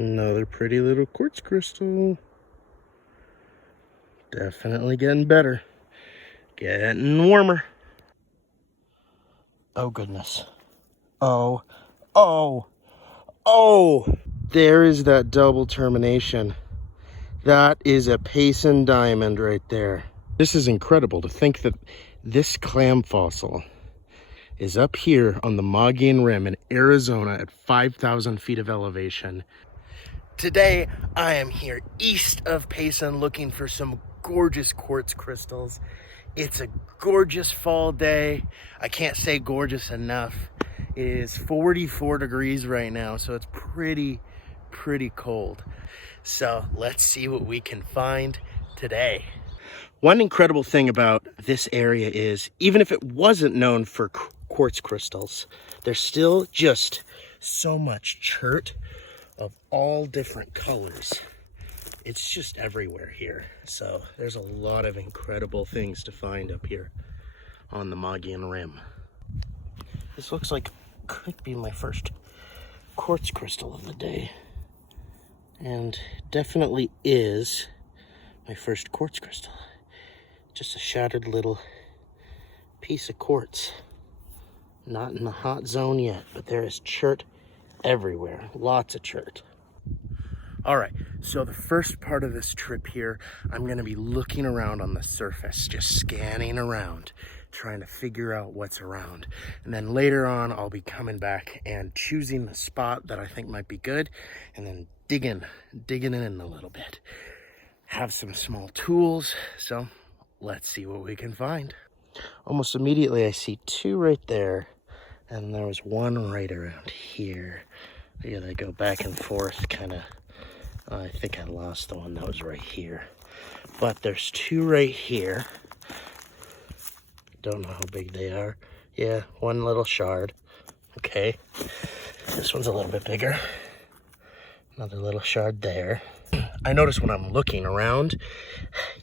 Another pretty little quartz crystal. Definitely getting better. Getting warmer. Oh goodness. Oh. There is that double termination. That is a Payson diamond right there. This is incredible to think that this clam fossil is up here on the Mogollon Rim in Arizona at 5,000 feet of elevation. Today, I am here east of Payson looking for some gorgeous quartz crystals. It's a gorgeous fall day. I can't say gorgeous enough. It is 44 degrees right now, so it's pretty cold. So let's see what we can find today. One incredible thing about this area is, even if it wasn't known for quartz crystals, there's still just so much chert of all different colors. It's just everywhere here. So there's a lot of incredible things to find up here on the Mogollon Rim. This looks like could be my first quartz crystal of the day. And definitely is my first quartz crystal. Just a shattered little piece of quartz. Not in the hot zone yet, but there is chert everywhere. Lots of chert. All right, so the first part of this trip here, I'm gonna be looking around on the surface, just scanning around, trying to figure out what's around. And then later on, I'll be coming back and choosing the spot that I think might be good, and then digging in a little bit. Have some small tools, so let's see what we can find. Almost immediately, I see two right there, and there was one right around here. Yeah, they go back and forth, kind of. I think I lost the one that was right here. But there's two right here. Don't know how big they are. Yeah, one little shard. Okay. This one's a little bit bigger. Another little shard there. I notice when I'm looking around,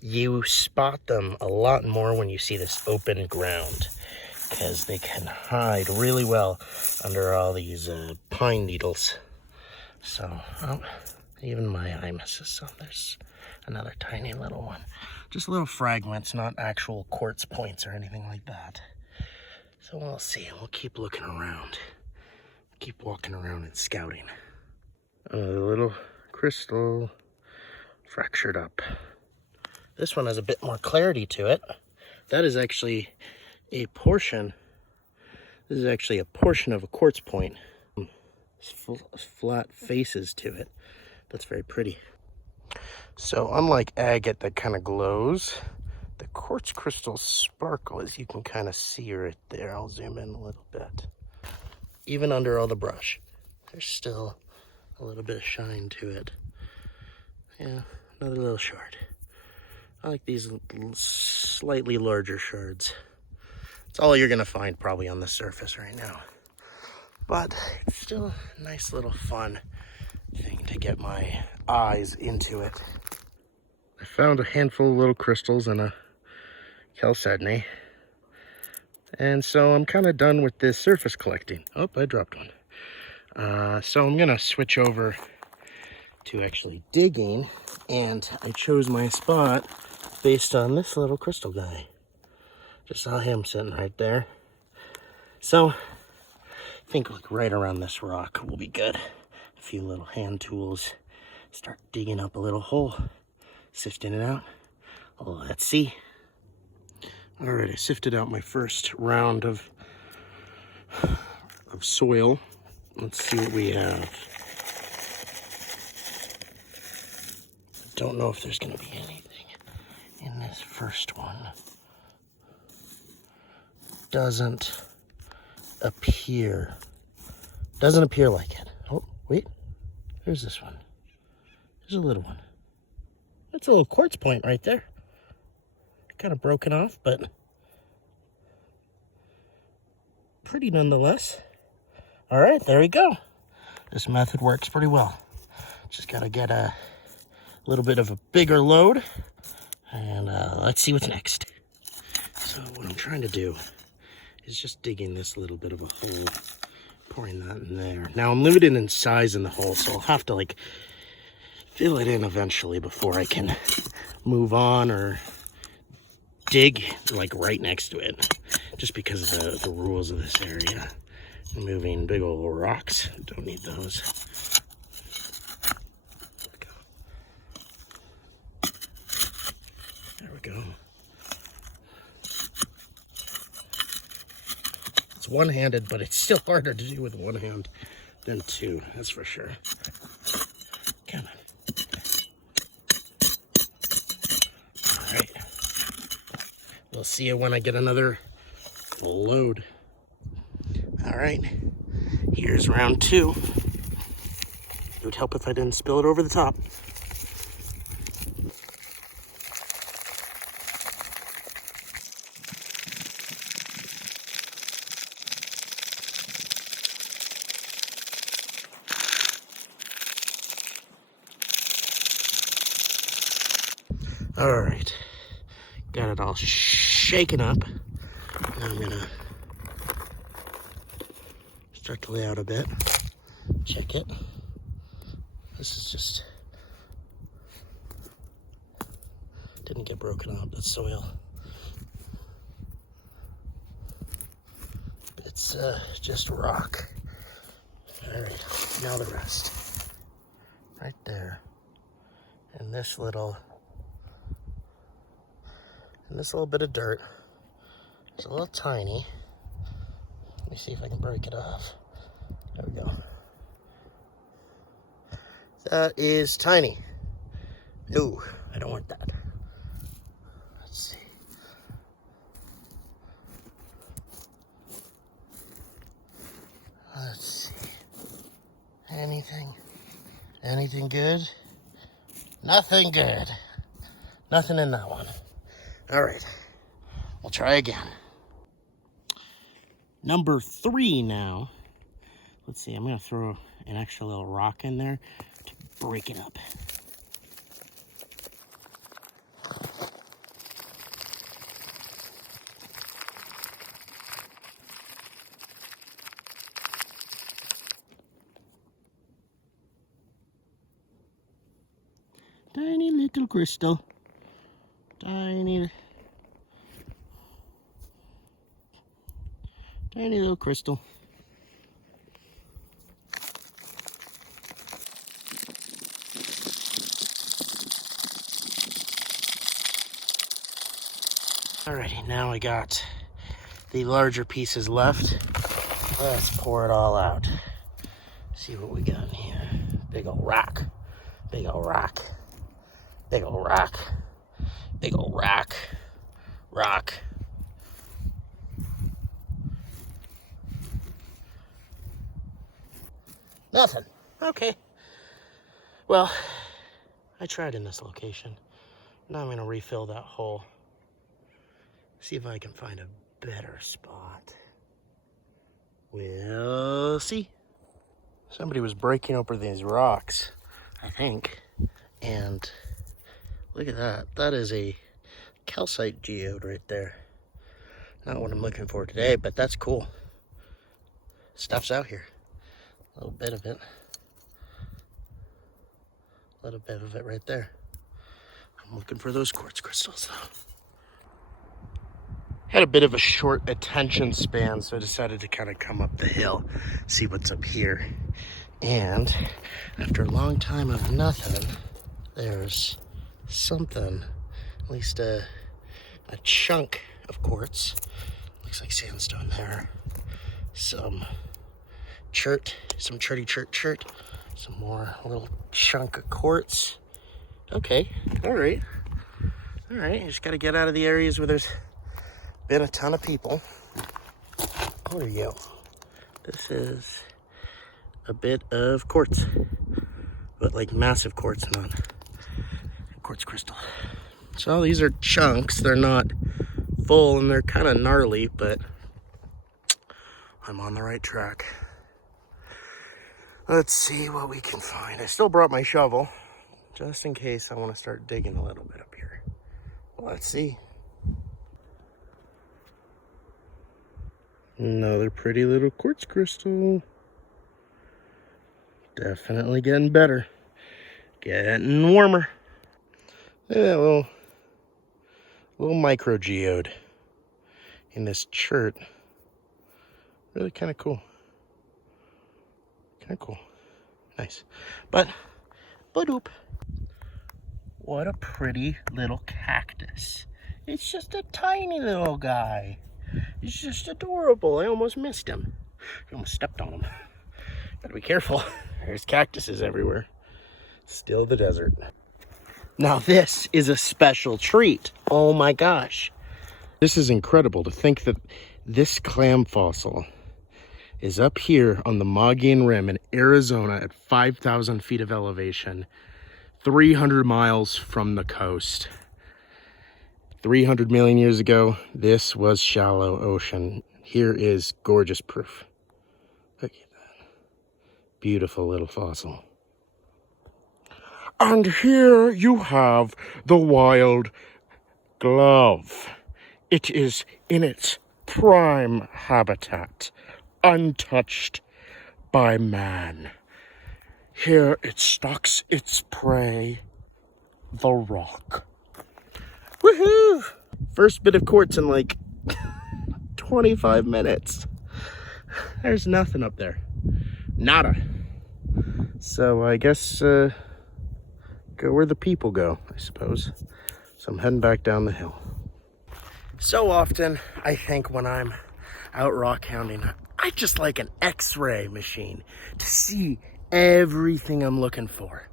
you spot them a lot more when you see this open ground, because they can hide really well under all these pine needles. So, oh, even my eye misses some. There's another tiny little one. Just little fragments, not actual quartz points or anything like that. So we'll see. We'll keep looking around. Keep walking around and scouting. Another little crystal fractured up. This one has a bit more clarity to it. That is actually a portion. This is actually a portion of a quartz point. Flat faces to it. That's very pretty. So unlike agate that kind of glows, the quartz crystals sparkle, as you can kind of see right there. I'll zoom in a little bit. Even under all the brush, there's still a little bit of shine to it. Yeah, another little shard. I like these slightly larger shards. It's all you're gonna find probably on the surface right now. But it's still a nice little fun thing to get my eyes into it. I found a handful of little crystals and a chalcedony. And so I'm kind of done with this surface collecting. Oh, I dropped one. So I'm gonna switch over to actually digging, and I chose my spot based on this little crystal guy. Just saw him sitting right there. So I think like right around this rock will be good. A few little hand tools. Start digging up a little hole, sifting it out. Let's see. All right, I sifted out my first round of soil. Let's see what we have. Don't know if there's gonna be anything in this first one. Doesn't appear like it. Oh, wait, there's this one. There's a little one. That's a little quartz point right there. Kind of broken off, but pretty nonetheless. All right, there we go. This method works pretty well. Just gotta get a little bit of a bigger load, and let's see what's next. So what I'm trying to do is just digging this little bit of a hole, pouring that in there. Now I'm limited in size in the hole, so I'll have to like fill it in eventually before I can move on or dig like right next to it, just because of the rules of this area. Moving big old rocks, don't need those. There we go. It's one-handed, but it's still harder to do with one hand than two, that's for sure. Come on. All right. We'll see you when I get another full load. All right, here's round two. It would help if I didn't spill it over the top. All right, got it all shaken up. Now I'm gonna start to lay out a bit. Check it. This is just, didn't get broken up, that's soil. It's just rock. All right, now the rest. Right there. And this little bit of dirt. It's a little tiny. Let me see if I can break it off. There we go. That is tiny. Ooh, I don't want that. Let's see. Let's see. Anything good? Nothing good. Nothing in that one. All right, we'll try again. Number 3 now. Let's see, I'm gonna throw an extra little rock in there to break it up. Tiny little crystal. Tiny little crystal. Alrighty, now I got the larger pieces left. Let's pour it all out. See what we got in here. Big old rock. Big old rock. Big old rock. Big old rock. Rock. Nothing. Okay. Well, I tried in this location. Now I'm going to refill that hole. See if I can find a better spot. We'll see. Somebody was breaking open these rocks, I think. And look at that. That is a calcite geode right there. Not what I'm looking for today, but that's cool. Stuff's out here. A little bit of it. A little bit of it right there. I'm looking for those quartz crystals though. Had a bit of a short attention span, so I decided to kind of come up the hill, see what's up here. And after a long time of nothing, there's something, at least a chunk of quartz. Looks like sandstone there. Some chert, some more little chunk of quartz. Okay, all right. You just got to get out of the areas where there's been a ton of people. Oh, there you go. This is a bit of quartz, but like massive quartz, not quartz crystal. So these are chunks. They're not full and they're kind of gnarly, but I'm on the right track. Let's see what we can find. I still brought my shovel, just in case I want to start digging a little bit up here. Let's see. Another pretty little quartz crystal. Definitely getting better. Getting warmer. Yeah, a little micro geode in this chert. Really kind of cool. Kind of cool. Nice. But oop. What a pretty little cactus. It's just a tiny little guy. He's just adorable. I almost missed him. I almost stepped on him. Gotta be careful. There's cactuses everywhere. Still the desert. Now this is a special treat. Oh my gosh. This is incredible to think that this clam fossil is up here on the Mogollon Rim in Arizona at 5,000 feet of elevation, 300 miles from the coast. 300 million years ago, this was shallow ocean. Here is gorgeous proof. Look at that. Beautiful little fossil. And here you have the wild glove. It is in its prime habitat, untouched by man. Here it stalks its prey, the rock. Woohoo! First bit of quartz in like 25 minutes. There's nothing up there. Nada. So I guess go where the people go, I suppose. So I'm heading back down the hill. So often, I think when I'm out rock hounding, I just like an X-ray machine to see everything I'm looking for.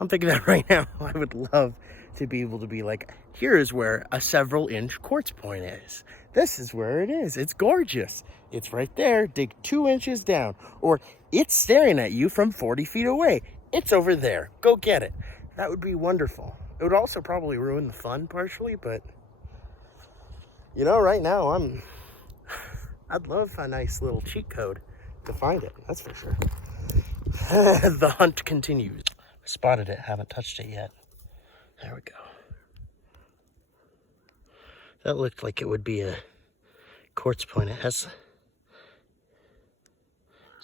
I'm thinking that right now. I would love to be able to be like, here is where a several inch quartz point is. This is where it is. It's gorgeous. It's right there. Dig 2 inches down. Or it's staring at you from 40 feet away. It's over there. Go get it. That would be wonderful. It would also probably ruin the fun partially, but you know, right now I'd love a nice little cheat code to find it. That's for sure. The hunt continues. I spotted it, haven't touched it yet. There we go. That looked like it would be a quartz point. It's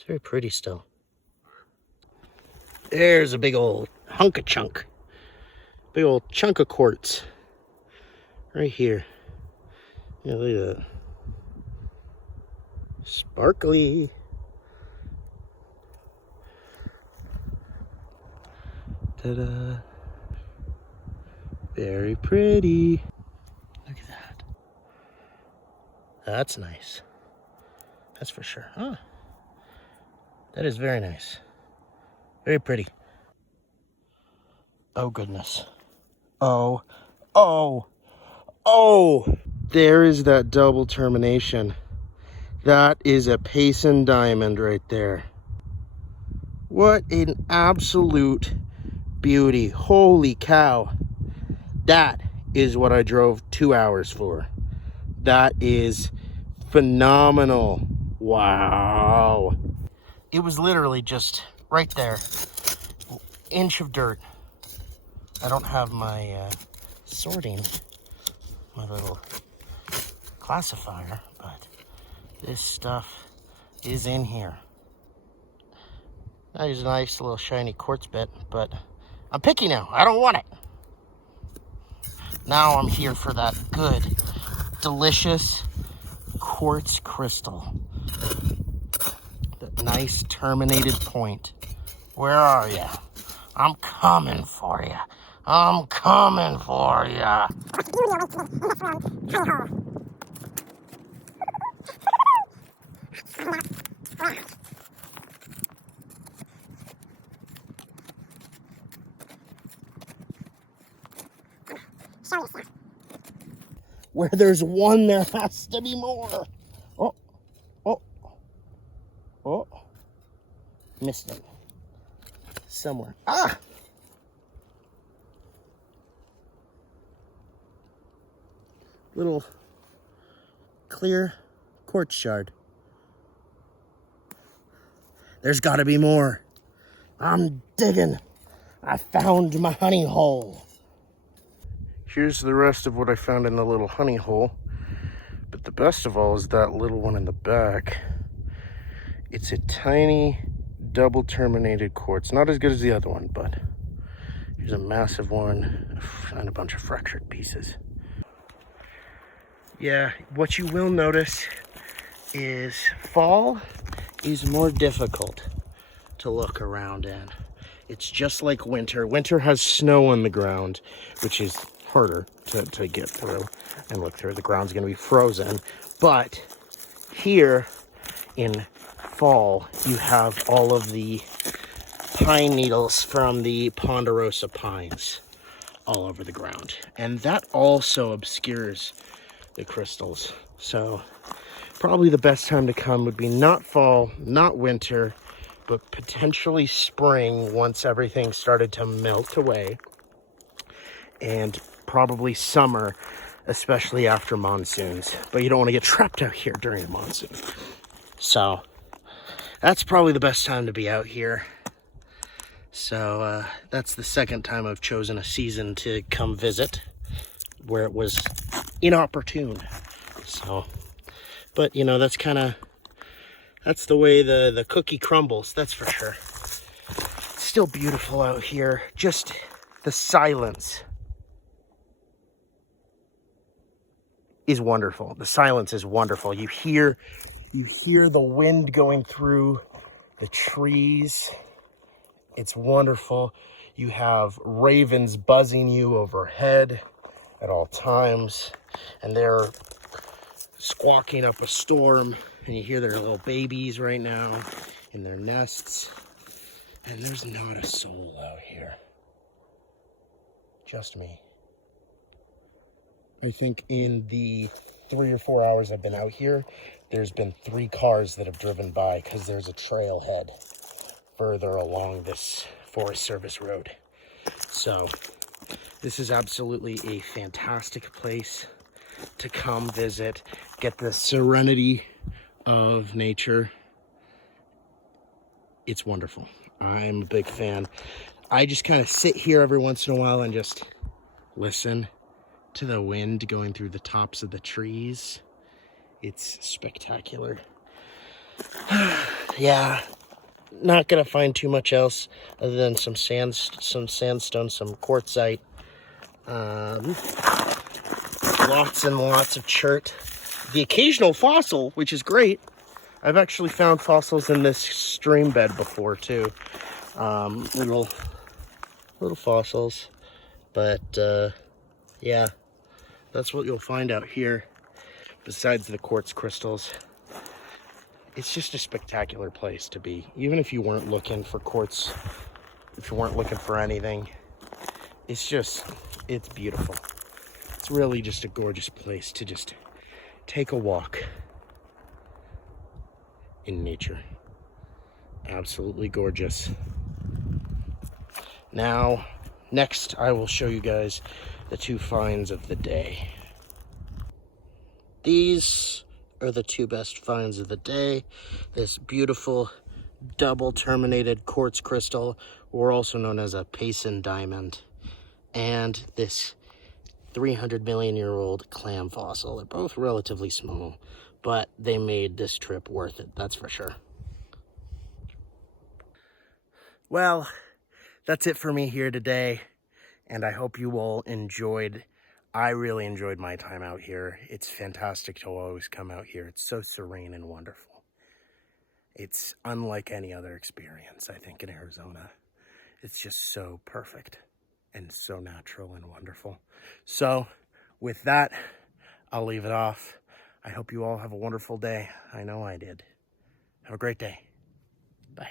very pretty still. There's a big old hunk of chunk. Big old chunk of quartz. Right here. Yeah, look at that. Sparkly. Ta-da. Very pretty. Look at that. That's nice. That's for sure. Huh. That is very nice. Very pretty. Oh, goodness. Oh. There is that double termination. That is a Payson diamond right there. What an absolute beauty. Holy cow. That is what I drove 2 hours for. That is phenomenal. Wow. It was literally just right there. An inch of dirt. I don't have my sorting, my little classifier, but this stuff is in here. That is a nice little shiny quartz bit, but I'm picky now. I don't want it. Now I'm here for that good, delicious quartz crystal. That nice terminated point. Where are you? I'm coming for you. I'm coming for you. Where there's one, there has to be more. Oh. Missed it. Somewhere. Ah! Little clear quartz shard. There's got to be more. I'm digging. I found my honey hole. Here's the rest of what I found in the little honey hole. But the best of all is that little one in the back. It's a tiny double terminated quartz. Not as good as the other one, but here's a massive one and a bunch of fractured pieces. Yeah, what you will notice is fall is more difficult to look around in. It's just like winter. Winter has snow on the ground, which is harder to get through and look through. The ground's going to be frozen. But here in fall, you have all of the pine needles from the ponderosa pines all over the ground. And that also obscures the crystals. So probably the best time to come would be not fall, not winter, but potentially spring once everything started to melt away, and probably summer, especially after monsoons. But you don't want to get trapped out here during a monsoon. So that's probably the best time to be out here. So that's the second time I've chosen a season to come visit where it was inopportune. So, but you know, that's the way the cookie crumbles, that's for sure. It's still beautiful out here. Just the silence is wonderful. The silence is wonderful. You hear the wind going through the trees. It's wonderful. You have ravens buzzing you overhead at all times, and they're squawking up a storm, and you hear their little babies right now in their nests, and there's not a soul out here. Just me. I think in the 3 or 4 hours I've been out here, there's been 3 cars that have driven by because there's a trailhead further along this Forest Service road. So this is absolutely a fantastic place to come visit, get the serenity of nature. It's wonderful. I'm a big fan. I just kind of sit here every once in a while and just listen to the wind going through the tops of the trees. It's spectacular. Yeah, not gonna find too much else other than some sandstone, some quartzite, lots and lots of chert, the occasional fossil, which is great. I've actually found fossils in this stream bed before too. Little fossils, but yeah, that's what you'll find out here. Besides the quartz crystals, it's just a spectacular place to be. Even if you weren't looking for quartz, if you weren't looking for anything, it's beautiful. It's really just a gorgeous place to just take a walk in nature. Absolutely gorgeous. Now, next I will show you guys the 2 finds of the day. These are the 2 best finds of the day. This beautiful double terminated quartz crystal, or also known as a Payson diamond, and this 300 million year old clam fossil. They're both relatively small, but they made this trip worth it, that's for sure. Well, that's it for me here today, and I hope you all enjoyed. I really enjoyed my time out here. It's fantastic to always come out here. It's so serene and wonderful. It's unlike any other experience, I think, in Arizona. It's just so perfect and so natural and wonderful. So with that, I'll leave it off. I hope you all have a wonderful day. I know I did. Have a great day. Bye.